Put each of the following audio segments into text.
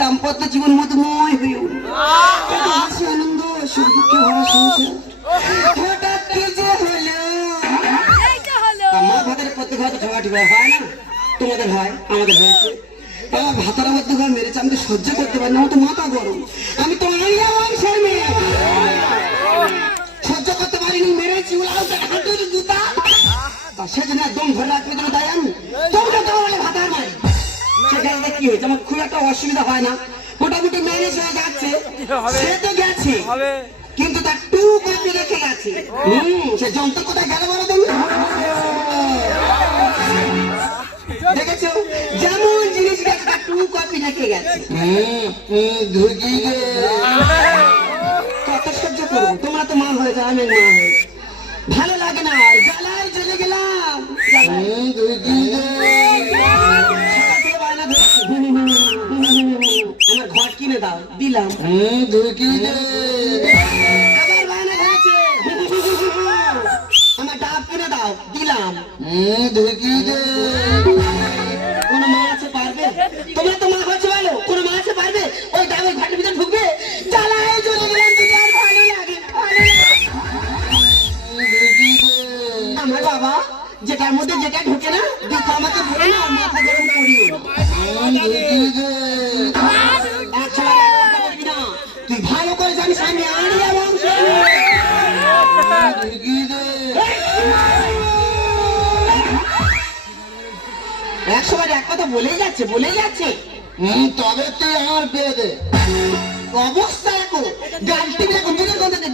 দাম্পত্য জীবন মধুময় হয়ে উঠল, আনন্দ সুখ দুঃখে ভরা সংসার। হঠাৎ কি যে হলো, আমার ভাতের প্রত্যেক ভাত ঝগড়াটি হয় না, তোমাদের হয় আমাদের হয়েছে। আমার ভাতার মধ্যে ঘর মেরেছে, আমি তো সহ্য করতে পারি না, আমার তো মাথা গরম। আমি তো সহ্য করতে পারিনি, মেরেছি জুতা, সেজন্য একদম ধরে রাখবে জন্য তাই আমি তোমরা তোমার ভাতার মারি। সেখানে কি হয়েছে, আমার খুব একটা অসুবিধা হয় না, মোটামুটি ম্যানেজ হয়ে যাচ্ছে। সে তো গেছে, কিন্তু তার টু কপি রেখে গেছে। সে যন্ত্র কোথায় গেল বলো তুমি? দেখেছো, যেমন জিনিস গেছে তার টু কপি রেখে গেছে। কত সহ্য করবো, তোমরা তো মা হয়ে যাও, আমি মা হয়ে ভালো লাগে না, জ্বালায় চলে গেলাম। আমার ঘর কিনে দাও, দিলাম। আমার ডাব কিনে দাও, দিলাম। কোন মা আছে পারবে? তোমরা তো মা হচ্ছে বলো, কোন মা আছে পারবে ওই ডাবের ঘাটের ভিতরে ঢুকবে? জ্বালায় চলে গেলাম, আর ভালো লাগে। আমার বাবা যেটার মধ্যে যেটা ঢুকে না, দেখো আমাকে বলে না, মাথা গরম করিও না। তুই ভালো করে জানিস আমি আড়িয়া বংশ। একসময় এক কথা বলেই যাচ্ছে। তবে তুই আমার বিয়ে দে। অবস্থা এখন গালটি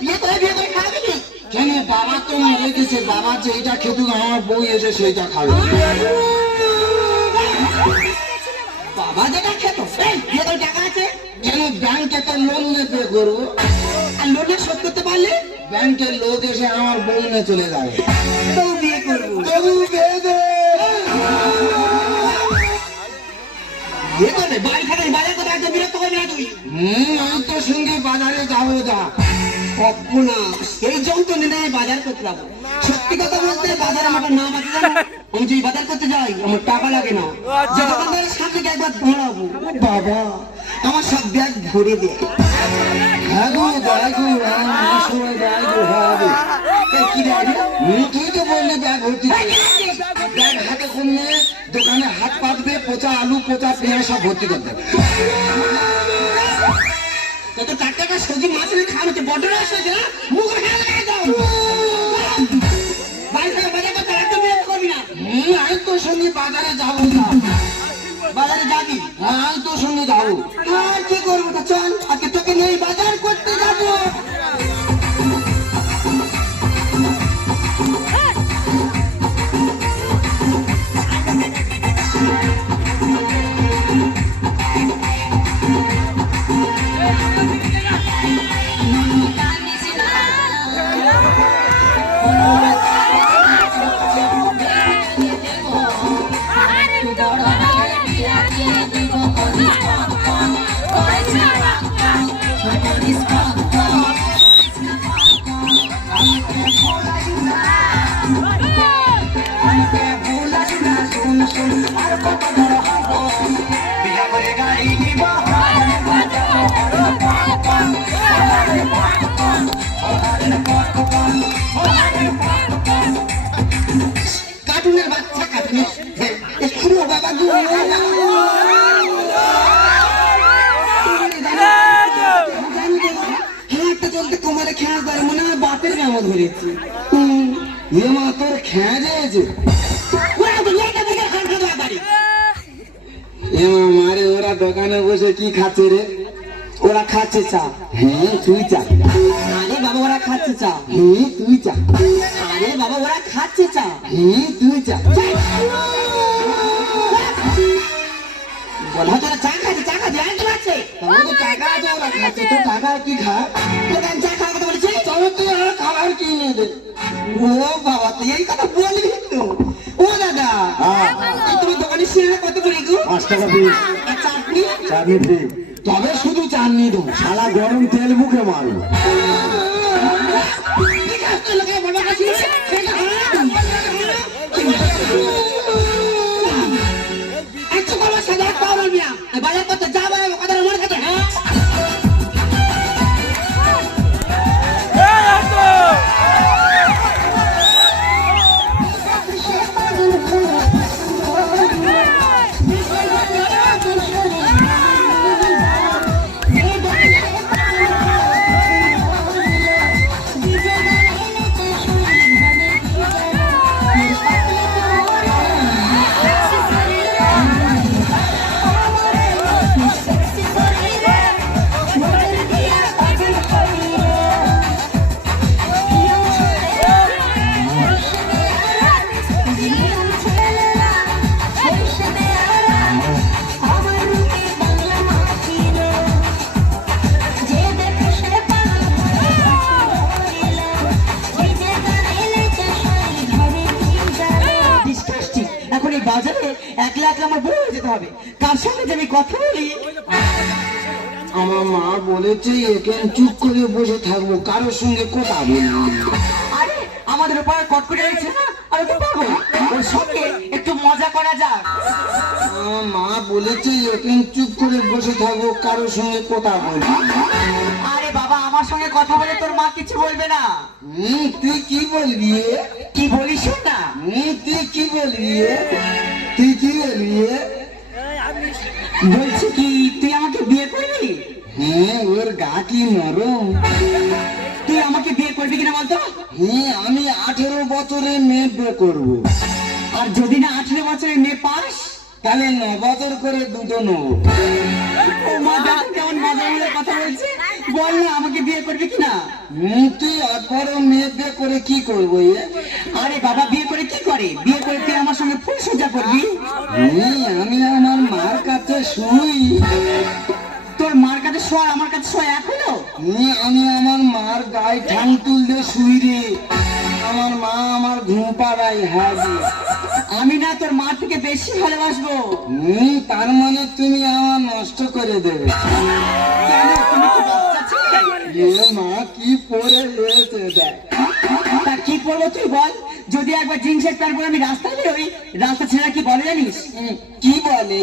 বিয়ে করে খাওয়াবি কি? কেন, বাবা তো মরে গেছে, বাবা যেটা খেত আমার বউ এসে সেইটা খাবে। বাবা যেটা খেত বিয়ে করে টাকা আছে, কেন ব্যাংকে তো লোন নিয়ে বিয়ে করবো, আর লোনটা শোধ করতে পারলে ব্যাংকের লোক এসে আমার বউ নিয়ে চলে যাবে। তবু বিয়ে করবো। বিয়ে করবে বাড়ি থাকে, বাজার কোথায় একদম বিরক্ত করবি না তুই। আমি তো সঙ্গে বাজারে যাবো। যা না, সেই যন্ত্রণে নেই বাজার করতে যাবো। সত্যি কথা বলতে বাজারে আমার না বাঁচে জানো, আমি যদি বাজার করতে যাই আমার টাকা লাগে না, যে দোকানদারের সামনে একবার ধরাবো, বাবা আমার সব ব্যাগ ভরে দেয়। তুই তো বললি ব্যাগ ভর্তি, ব্যাগ হাতে কমলে দোকানে হাত পাতবে, পচা আলু পচা পেঁয়াজ সব ভর্তি করতে। কত টাকা সবজি মাছ খাওয়ানো বড্ড রস হয়েছে না, মুখ বাড়ি থেকে বাজার করতে একদম বিরক্ত করবি না। আমি তোর সঙ্গে বাজারে যাবো। বাজারে যাবি? আমি তোর সঙ্গে যাবো। আর কি করবো, তা চল আজকে তোকে নিয়ে বাজার করতে যাবো। কার্টুনের বাচ্চা, কার্টুনের বাবা হাঁটতে চলতে কোমরে খেঁয়া ধরে, মনে হয় বাপের ব্যামো ধরেছি। তোর খেয়া দিয়েছে মারে, ওরা দোকানে বসে কি খাচ্ছে রে? ওরা খাচ্ছে চা। হ্যাঁ তুই চা। আরে বাবা ওরা খাচ্ছে চা। হ্যাঁ তুই চা। আরে বাবা ওরা খাচ্ছে চা। হ্যাঁ তুই চা। বলা তো ও তো টাকা আছে ওরা খাচ্ছে, তো টাকা কি খা? তোকে আমি চা খাওয়ার কথা বলেছি? তবে তুই আর খাবার কিনে দে। ও বাবা, তুই এই কথা বলবি তো? ও দাদা, এই তোমার দোকানে সিঙ্গারা কত করে গো? 5 টাকা পিস। আর চাটনি? চাটনি ফ্রি। তবে শুধু চাটনি দেবো, শালা গরম তেল মুখে মারবো। ঠিক আছে, লোকে বড় কাছে সেটা হারাম। একটু বলো সাদা খাওয়া বলবি না। বাজার করতে যা বাজার কথা মনে থাকে, হ্যাঁ? Disgusting. এখন এই বাজারে একলা একলা আমার বউ হয়ে যেতে হবে। কার সঙ্গে যে আমি কথা বলি? আমার মা বলেছে এখানে চুপ করে বসে থাকবো, কারোর সঙ্গে কথা বলবো না। আরে আমাদের উপর কটকটে রয়েছে না, আর ওকে পাবো ওর সঙ্গে একটু মজা করা যাক। আমার মা বলেছে এখানে চুপ করে বসে থাকবো, কারোর সঙ্গে কথা বলবো না। আরে বাবা, আমার সঙ্গে কথা বলে তোর মা কিছু বলবে না। তুই কি বলবি? কি বলিস শোন না। তুই কি বলবি? তুই কি বলবি? বলছি কি, তুই আমাকে বিয়ে করবি? হ্যাঁ, ওর গা কি নরম। তুই আমাকে বিয়ে করবি কিনা বলতো? হ্যাঁ, আমি 18 বছরের মেয়ে বিয়ে করবো। আর যদি না 18 বছরের মেয়ে পাস, তাহলে 9 বছর করে দুটো নেবো। ও মা, দেখো কেমন মজা মজা কথা বলছে। বল না, আমাকে বিয়ে করবি কিনা? তুই 18 মেয়ে বিয়ে করে কি করবো? আরে বাবা, বিয়ে করে কি করে? বিয়ে করে তুই আমার সঙ্গে ফুল সজ্জা করবি। আমি আমার মার কাছে শুই। তোর মার কাছে শোয়া আমার কাছে শোয়া এক হলো? আমি আমার মার গায়ে ঠাং তুললে শুই রে। আমার মা আমার ঘুম পাড়াই। হ্যাঁ রে। আমি না তোর মা থেকে বেশি ভালোবাসবো। তার মানে তুমি আমার নষ্ট করে দেবে। কেন, তুমি কি বাচ্চা ছিলে? মা কি পরে রয়েছে দেখ। তা কি পরবো তুই বল? যদি একবার জিন্সের প্যান্ট পরে আমি রাস্তায় বেরোই, রাস্তা ছেড়ে কি বলে জানিস? কি বলে?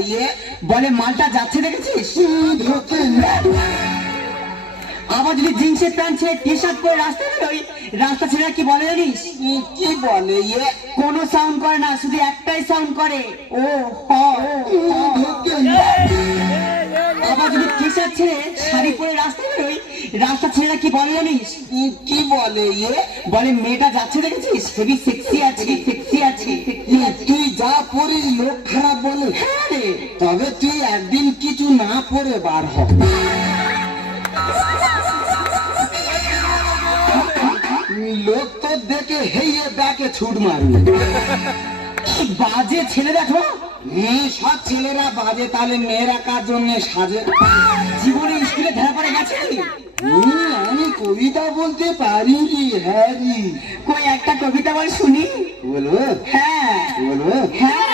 বলে মালটা যাচ্ছে দেখেছিস। ধোকে আবার যদি জিন্সের প্যান্ট ছেড়ে টি শার্ট পরে রাস্তায় বেরোই, রাস্তা ছেড়ে কি বলে জানিস? কি বলে? কোনো সাউন্ড করে না, শুধু একটাই সাউন্ড করে, ও হ। ধোকে আবার যদি টি শার্ট ছেড়ে শাড়ি পরে রাস্তায় বেরোই, রাস্তা ছেড়ে কি বলে জানিস? কি বলে? বলে মেয়েটা যাচ্ছে দেখেছিস, হেভি সেক্সি আছে, সেক্সি আছে। তুই যা পড়িস লোক খারাপ বলে। হ্যাঁ রে। তবে তুই একদিন কিছু না পরে বার হ। লোক তো দেখে হেয়ে ব্যাকে ছুট মারবে। কি বাজে ছেলে দেখো। সব ছেলেরা বাজে, তাহলে মেয়েরা কার জন্য সাজে? জীবনে স্কুলে ধরা পড়ে গেছে? আমি কবিতা বলতে পারি। হ্যাঁ রি। কই একটা কবিতা বল শুনি। বলবো? হ্যাঁ বলবো? হ্যাঁ।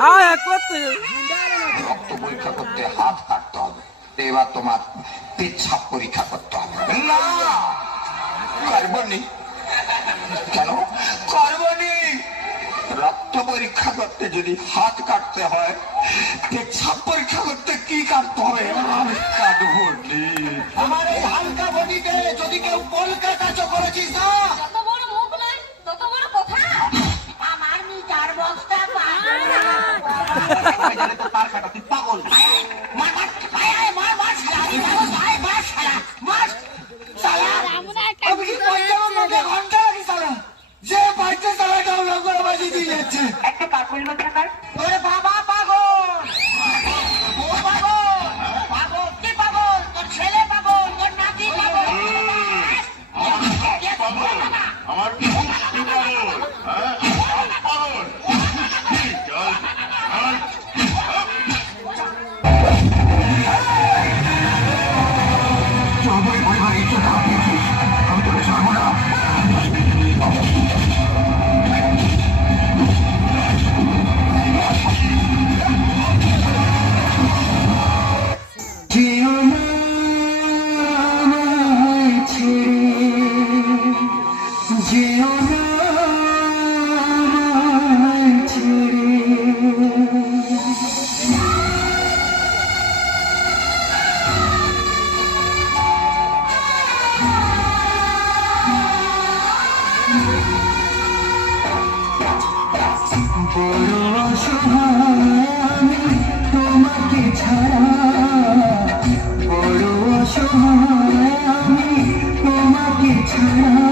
হ্যাঁ করতে রক্ত পরীক্ষা করতে হাত কাটতে হবে, এবার তোমার পেচ্ছাপ পরীক্ষা করতে হবে। না করবনি। কেন করবনি? রক্ত পরীক্ষা করতে যদি হাত কাটতে হয়, পেচ্ছাপ পরীক্ষা করতে কি কাটতে হবে? আমি কাটবো নি। আমার এই হালকা বডিতে যদি কেউ কলকাতা করেছিস না, যত বড় মুখ নয় তত বড় কথা। আমার মিটার বক্সটা তো তার কাটা তুই পাগল। আমি কি পয়সার মধ্যে ঘন্টা রাখি সালা? যে পাইছে সালা ডাউনলোড করে বাজিয়ে দিয়ে যাচ্ছে। একটা কার পরিমাণ কার ওরে বাবা পাগল, ও পাগল পাগল কি পাগল তোর ছেলে পাগল তোর নাতি পাগল আমার মুক্তি পাগল, হ্যাঁ? পাগল। চল, চল। চৌধুরী পরিবার এই জন্য পেয়েছিস, আমি তোকে ছাড়বো না। যেও না আমায় ছেড়ে, যেও না আমায় ছেড়ে। বড় অসহায় আমি তোমাকে ছাড়া, বড় অসহায় আমি তোমাকে ছাড়া।